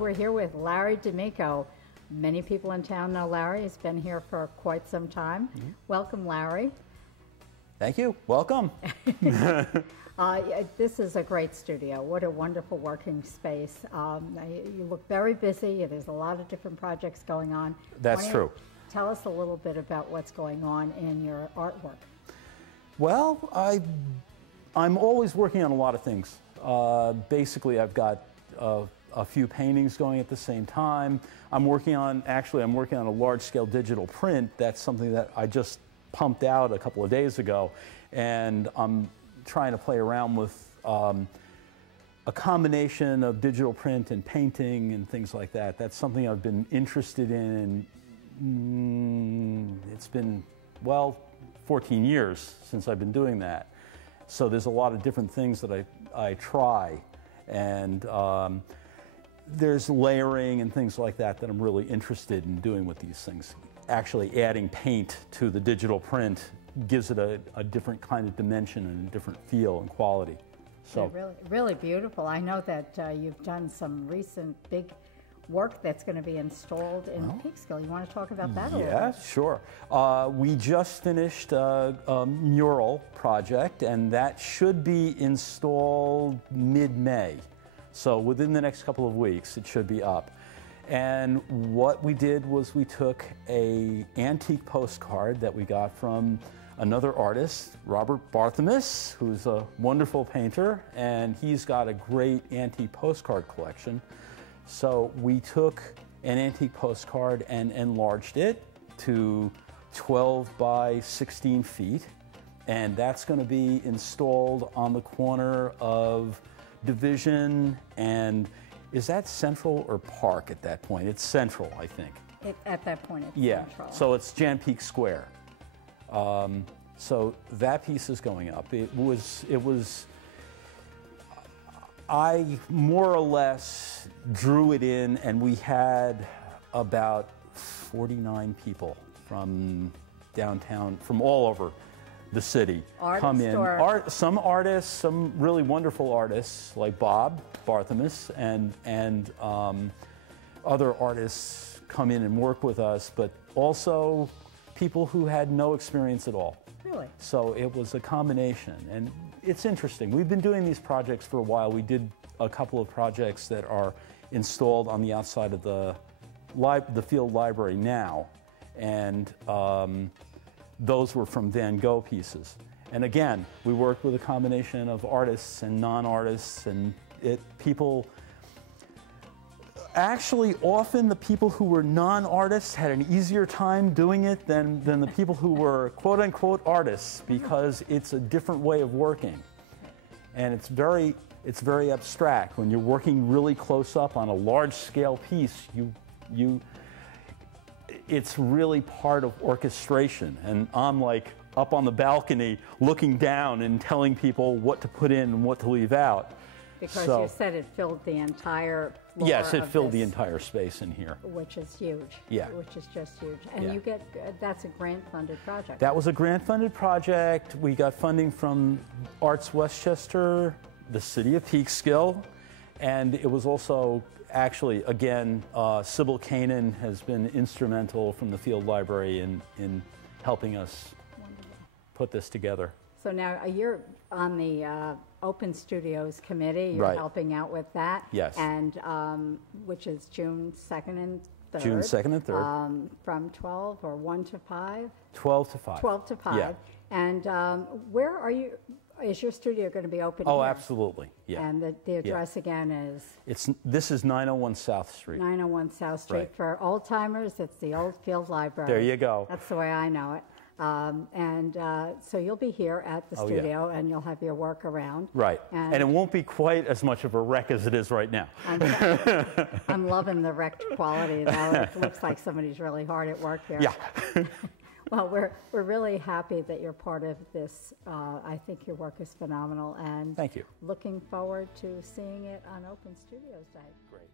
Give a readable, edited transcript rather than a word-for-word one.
We're here with Larry D'Amico. Many people in town know Larry. He's been here for quite some time. Mm-hmm. Welcome, Larry. Thank you. Welcome. This is a great studio. What a wonderful working space. You look very busy. There's a lot of different projects going on. That's true. Tell us a little bit about what's going on in your artwork. Well, I'm always working on a lot of things. Basically, I've got a few paintings going at the same time. I'm working on a large-scale digital print. That's something that I just pumped out a couple of days ago, and I'm trying to play around with a combination of digital print and painting and things like that. That's something I've been interested in. It's been, well, 14 years since I've been doing that. So there's a lot of different things that I try, and there's layering and things like that that I'm really interested in doing with these things. Actually adding paint to the digital print gives it a different kind of dimension and a different feel and quality. So really, really beautiful. I know that you've done some recent big work that's going to be installed in Peekskill. You want to talk about that a little bit? Yeah, sure. We just finished a mural project, and that should be installed mid-May. So within the next couple of weeks, it should be up. And what we did was we took an antique postcard that we got from another artist, Robert Barthemus, who's a wonderful painter, and he's got a great antique postcard collection. So we took an antique postcard and enlarged it to 12 by 16 feet, and that's going to be installed on the corner of Division and, is that Central or Park at that point? It's Central, I think. At that point, it's Central. Yeah, so it's Jan Peek Square. So that piece is going up. I more or less drew it in, and we had about 49 people from downtown, from all over the city come in. Some artists, some really wonderful artists like Bob Barthemus and other artists come in and work with us, but also people who had no experience at all. Really? So it was a combination, and it's interesting. We've been doing these projects for a while. We did a couple of projects that are installed on the outside of the field library now, and those were from Van Gogh pieces. And again, we worked with a combination of artists and non-artists, and people, actually often the people who were non-artists had an easier time doing it than the people who were quote-unquote artists, because it's a different way of working. And it's very abstract. When you're working really close up on a large-scale piece, it's really part of orchestration, and I'm like up on the balcony looking down and telling people what to put in and what to leave out. Because you said it filled the entire floor. Yes, it filled the entire space in here. Which is huge. Yeah. Which is just huge. And that's a grant-funded project. That was a grant-funded project. We got funding from Arts Westchester, the city of Peekskill, and it was also actually, again, Sybil Kanan has been instrumental from the Field Library in helping us put this together. So now you're on the Open Studios Committee. You're helping out with that. Yes. And which is June 2nd and 3rd. June 2nd and 3rd. From 12 or 1 to 5? 12 to 5. 12 to 5. Yeah. And where are you? Is your studio going to be open Oh, here? Absolutely, yeah. And the address again is? This is 901 South Street. 901 South Street. Right. For old timers, it's the old Field Library. There you go. That's the way I know it. So you'll be here at the studio, and you'll have your work around. Right. And it won't be quite as much of a wreck as it is right now. I'm loving the wrecked quality, though. It looks like somebody's really hard at work here. Yeah. Well, we're really happy that you're part of this. I think your work is phenomenal, and thank you. Looking forward to seeing it on Open Studios Day. Great.